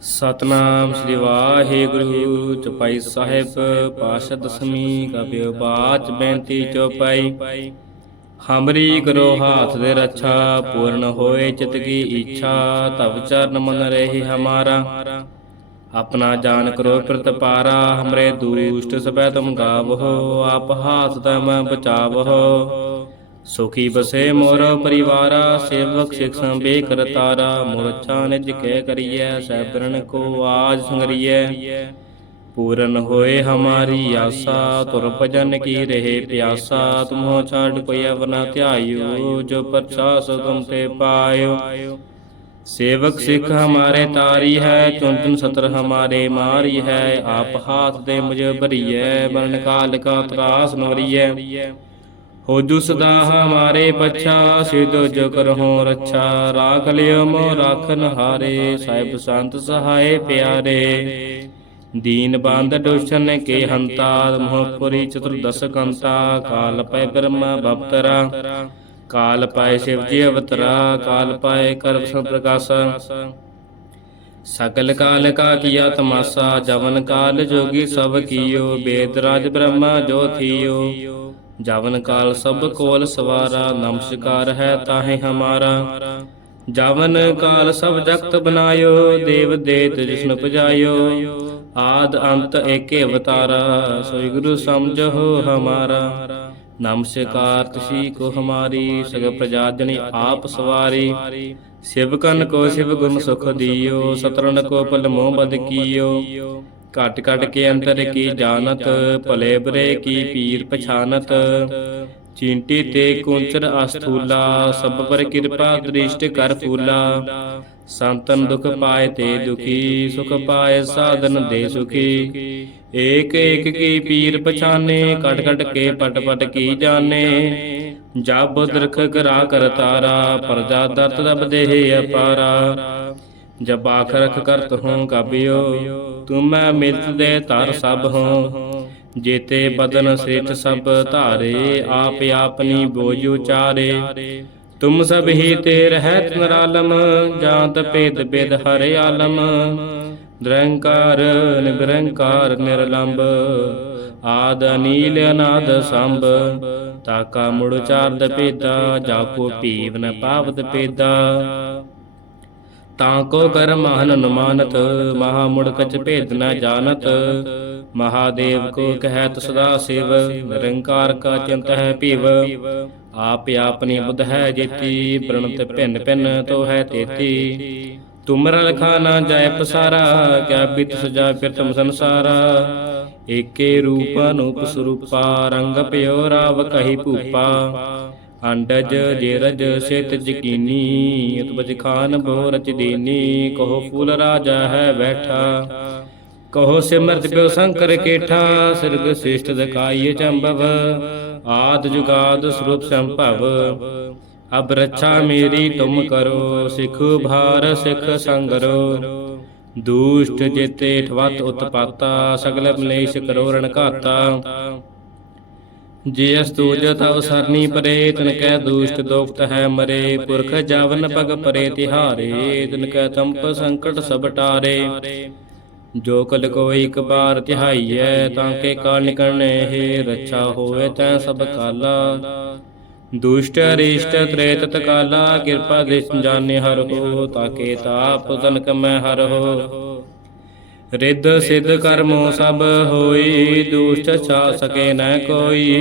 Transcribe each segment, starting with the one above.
ਸਤਨਾਮ ਸ੍ਰੀ ਵਾਹਿਗੁਰੂ, ਚੁਪਾਈ ਸਾਹਿਬ ਪਾਸ਼ਾ ਦਸਮੀ ਕਬਿਓ ਬਾਚ ਬੇਨਤੀ ਚੋਪਾਈ। ਹਮਰੀ ਕਰੋ ਹਾਥ ਦੇ ਰੱਛਾ, ਪੂਰਨ ਹੋਏ ਚਿਤ ਕੀ ਇੱਛਾ ਤਬ ਚਰਨ ਮਨ ਰਹੀ ਹਮਾਰਾ। ਆਪਣਾ ਜਾਨ ਕਰੋ ਪ੍ਰਤਪਾਰਾ ਹਮਰੇ ਦੁਸ਼ਟ ਸਬੈ ਤੁਮ ਗਾਵਹੋ ਆਪ ਹਾਥ ਤਮ ਬਚਾਵਹੋ ਸੁਖੀ ਬਸੇ ਮੋਰ ਪਰਿਵਾਰਾ, ਸੇਵਕ ਸਿੱਖ ਸੰਬੇ ਕਰਤਾਰਾ ਮੋਰਚਾ ਨਿਜ ਕੈ ਕਰੀਐ, ਸੈਭਰਨ ਕੋ ਆਜ ਸੰਗਰੀਐ। ਪੂਰਨ ਹੋਏ ਹਮਾਰੀ ਆਸਾ, ਤੁਰ ਭਜਨ ਕੀ ਰਹੇ ਪਿਆਸਾ ਤੁਮੋ ਛਾੜ ਕੋਈ ਅਵਨਾ ਧਿਆਇਓ, ਜੋ ਪਰਛਾਸ ਤੁਮ ਤੇ ਪਾਇਓ। ਸੇਵਕ ਸਿੱਖ ਹਮਾਰੇ ਤਾਰੀ ਹੈ ਚੁੰਚਨ ਸਤਰ ਹਮਾਰੇ ਮਾਰੀ ਹੈ, ਆਪ ਹਾਥ ਦੇ ਮੁਝ ਭਰੀਐ ਬਰਨ ਕਾਲ ਕਾ ਤਰਾਸ ਨਵਰੀਐ ਹੋਜੂ ਸਦਾ ਹਮਾਰੇ ਪਛਾ ਸਿਦੋ ਜਗਰ ਹੋ ਰੱਛਾ। ਰਾਖ ਲਿਓ ਮੋ ਰਾਖਨ ਹਾਰੇ ਸਾਹਿਬ ਸੰਤ ਸਹਾਏ ਪਿਆਰੇ। ਦੀਨ ਬੰਦ ਦੁਸ਼ਨ ਕੇ ਹੰਤਾ ਮੋਹਪੁਰੀ ਚਤੁਰਦਸ ਕੰਤਾ। ਕਾਲ ਪੈ ਬ੍ਰਹਮ ਬਪਤਰਾ, ਕਾਲ ਪਾਏ ਸ਼ਿਵ ਜੀ ਅਵਤਰਾ, ਕਾਲ ਪਾਏ ਕਰਵ ਸੰਪ੍ਰਕਾਸ਼। ਸਕਲ ਕਾਲ ਕਾ ਕੀਆ ਤਮਾਸਾ, ਜਵਨ ਕਾਲ ਜੋਗੀ ਸਭ ਕੀਓ, ਬੇਦ ਰਾਜ ਬ੍ਰਹਮਾ ਜੋ ਥੀਓ। ਜਵਨ ਕਾਲ ਸਭ ਕੋਲ ਸਵਾਰਾ, ਨਮਸਕਾਰ ਹੈ ਤਾਹੇ ਹਮਾਰਾ। ਜਵਨ ਕਾਲ ਸਭ ਜਗਤ ਬਨਾਇਓ, ਦੇਵ ਦੇਤ ਜਿਸਨ ਪਜਾਇਓ। ਆਦ ਅੰਤ ਏਕੇ ਅਵਤਾਰਾ, ਸੋਈ ਗੁਰੂ ਸਮਝੋ ਹਮਾਰਾ। ਨਮਸਕਾਰ ਤੁਸੀ ਕੋ ਹਮਾਰੀ ਸਗ ਪ੍ਰਜਾ ਜਨੀ ਆਪ ਸਵਾਰੀ। ਸਿਵਕਨ ਕੋ ਸਿਵ ਗੁਣ ਸੁਖ ਦਿਓ ਸਤਰਨ ਕੋ ਪਲ ਮੋਹ ਬਦ ਕੀਓ। ਘਟ ਘਟ ਕੇ ਅੰਤਰ ਕੀ ਜਾਣਤ, ਭਲੇ ਬਰੇ ਕੀ ਪੀਰ ਪਛਾਨਤ। ਚਿੰਟੀ ਤੇ ਕੁੰਚਰ ਅਸਥੂਲਾ, ਸਭ ਪਰ ਕਿਰਪਾ ਦ੍ਰਿਸ਼ਟ ਕਰ ਫੂਲਾ। ਸੰਤਨ ਦੁਖ ਪਾਏ ਤੇ ਦੁਖੀ, ਸੁਖ ਪਾਏ ਸਾਧਨ ਦੇ ਸੁਖੀ। ਏਕ ਏਕ ਕੀ ਪੀਰ ਪਛਾਨੇ ਕਟ ਕਟ ਕੇ ਪਟ ਪਟ ਕੀ ਜਾਣੇ। ਜਬ ਦਰਖ ਕਰਾ ਕਰ ਤਾਰਾ, ਪਰਜਾ ਦਰਤ ਦਬ ਦੇਹ ਅਪਾਰਾ। ਜਬ ਆਖ ਰਖ ਕਰਤ ਹੂੰ ਕਬਿਓ ਤੁਮ ਮੈਂ ਮਿਲਤ ਦੇ ਧਰ ਸਭ ਹੂੰ। ਜੇਤੇ ਬਦਨ ਸ੍ਰਿਤ ਸਭ ਧਾਰੇ, ਆਪ ਆਪਨੀ ਬੋਝ ਉਚਾਰੇ ਤੁਮ ਸਭ ਹੀ ਤੇ ਰਹਿਤ ਨਰਾਲਮ, ਜਾਂਤ ਭੇਦ ਭੇਦ ਹਰਿ ਆਲਮ। ਨਿਰੰਕਾਰ ਨਿਰੰਕਾਰ ਨਿਰਲੰਭ ਆਦ ਅਨੀਲ, ਅਨਾਦ ਸੰਭ। ਤਾਕਾ ਮੁੜ ਚਾਰਦ ਭੇਦਾ, ਜਾਕੋ ਪੀਵ ਨ ਪਾਵਤ ਭੇਦਾ। ਤਾਂ ਕੋ ਕਰ ਮਹਨ ਅਨੁਮਾਨਤ ਮਹਾ ਮੁੜ ਕਛ ਭੇਦ ਨ ਜਾਣਤ। ਮਹਾਦੇਵ ਕੋ ਕਹਿਤ ਸਦਾ ਸਿਵ, ਨਿਰੰਕਾਰ ਕਾ ਚਿੰਤ ਹੈ ਭਿਵ। ਆਪ ਆਪਨੀ ਬੁੱਧ ਹੈ ਜੇਤੀ, ਪ੍ਰਣਤ ਭਿੰਨ ਭਿੰਨ ਤੋ ਹੈ ਤੇਤੀ। ਤੁਮਰਾ ਲਖਾ ਨਾ ਜਾਏ ਪਸਾਰਾ, ਕਿਆ ਬਿਤ ਸਜਾ ਫਿਰਤਮ ਸੰਸਾਰਾ। ਏਕੇ ਰੂਪ ਅਨੂਪ ਸਰੂਪਾ, ਰੰਗ ਪਿਓ ਰਾਵ ਕਹੀ ਭੂਪਾ। ਅੰਡਜ ਜੇਰਜ ਸਿਤ ਜਕੀਨੀ ਉਤਪਜ ਖਾਨ ਬਹੁ ਰਚ ਦੇਨੀ, ਕਹੋ ਫੂਲ ਰਾਜਾ ਹੈ ਬੈਠਾ। ਕਹੋ ਸਿਮਰਤ ਪਿਓ ਸ਼ੰਕਰ ਕੇਠਾ, ਸਿਰਗ ਸ੍ਰਿਸ਼ਟ ਦਕਾਈ ਚੰਭਵ ਆਦ ਜੁਗਾਦ ਸਰੂਪ ਸੰਭਵ। ਅਬ ਰੱਛਾ ਮੇਰੀ ਤੁਮ ਕਰੋ, ਸਿਖ ਭਾਰ ਸਿਖ ਸੰਗਰੋ। ਦੂਸ਼ਟ ਜੇਤੇ ਠਵਤ ਉਤਪਾਤਾ, ਸਗਲ ਮਲੇਸ਼ ਕਰੋ ਰਣ ਘਾਤਾ ਜੇ ਅਸਤੂਜ ਤਵ ਸਰਨੀ ਪਰੇ, ਤਨ ਕੈ ਦੂਸ਼ਟ ਦੋਖਤ ਹੈ ਮਰੇ। ਪੁਰਖ ਜਵਨ ਪਗ ਪਰੇ ਤਿਹਾਰੇ, ਤਨ ਕੈ ਤੰਪ ਸੰਕਟ ਸਭ ਟਾਰੇ। ਜੋ ਕਲ ਕੋ ਇਕ ਬਾਰ ਤਿਹਾਈਐ, ਤਾਂ ਕੇ ਕਾਲ ਨਿਕਲਣੇ ਹੈ ਰੱਛਾ ਹੋਵੇ ਤੈ ਸਭ ਕਾਲਾ। ਦੁਸ਼ਟ ਅਰਿਸ਼ਟ ਤ੍ਰੇਤ ਤਕਾਲਾ, ਕਿਰਪਾ ਦੇ ਜਾਣੇ ਹਰ ਹੋ ਤਾਕੇ ਤਾਪ ਤਨਕ ਮੈਂ ਹਰ ਹੋ। ਰਿੱਧ ਸਿੱਧ ਕਰਮੋ ਸਭ ਹੋਈ, ਦੁਸ਼ਟ ਛਾ ਸਕੇ ਨ ਕੋਈ।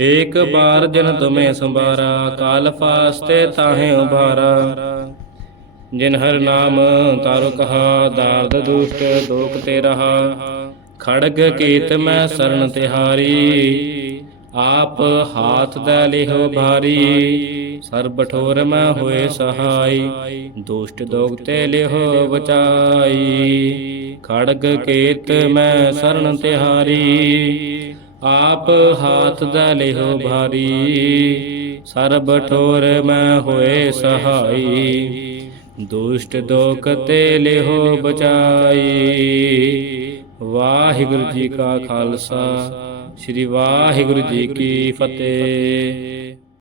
ਏਕ ਬਾਰ ਜਨ ਤੁਮੇ ਸੰਭਾਰਾ, ਕਾਲ ਫਾਸਤੇ ਤਾਹੇ ਉਭਾਰਾ। ਜਿਨ ਹਰ ਨਾਮ ਤਾਰੁ ਕਹਾ, ਦਾਰਦ ਦੁਸ਼ਟ ਦੋਖ ਤੇ ਰਹਾ। ਖੜਗ ਕੀਤ ਮੈਂ ਸਰਨ ਤਿਹਾਰੀ, ਆਪ ਹਾਥ ਦਾ ਲਿਹੋ ਭਾਰੀ। ਸਰਬ ਠੋਰ ਮੈਂ ਹੋਏ ਸਹਾਈ, ਦੁਸ਼ਟ ਦੋਗ ਤੇ ਲਿਹੋ ਬਚਾਈ। ਖੜਗ ਕੇਤ ਮੈਂ ਸਰਨ ਤਿਹਾਰੀ, ਆਪ ਹਾਥ ਦਾ ਲਿਹੋ ਭਾਰੀ। ਸਰਬ ਠੋਰ ਮੈਂ ਹੋਏ ਸਹਾਈ, ਦੁਸ਼ਟ ਦੋਖ ਤੇ ਲਿਹੋ ਬਚਾਈ। ਵਾਹਿਗੁਰੂ ਜੀ ਕਾ ਖਾਲਸਾ, ਸ੍ਰੀ ਵਾਹਿਗੁਰੂ ਜੀ ਕੀ ਫਤਿਹ।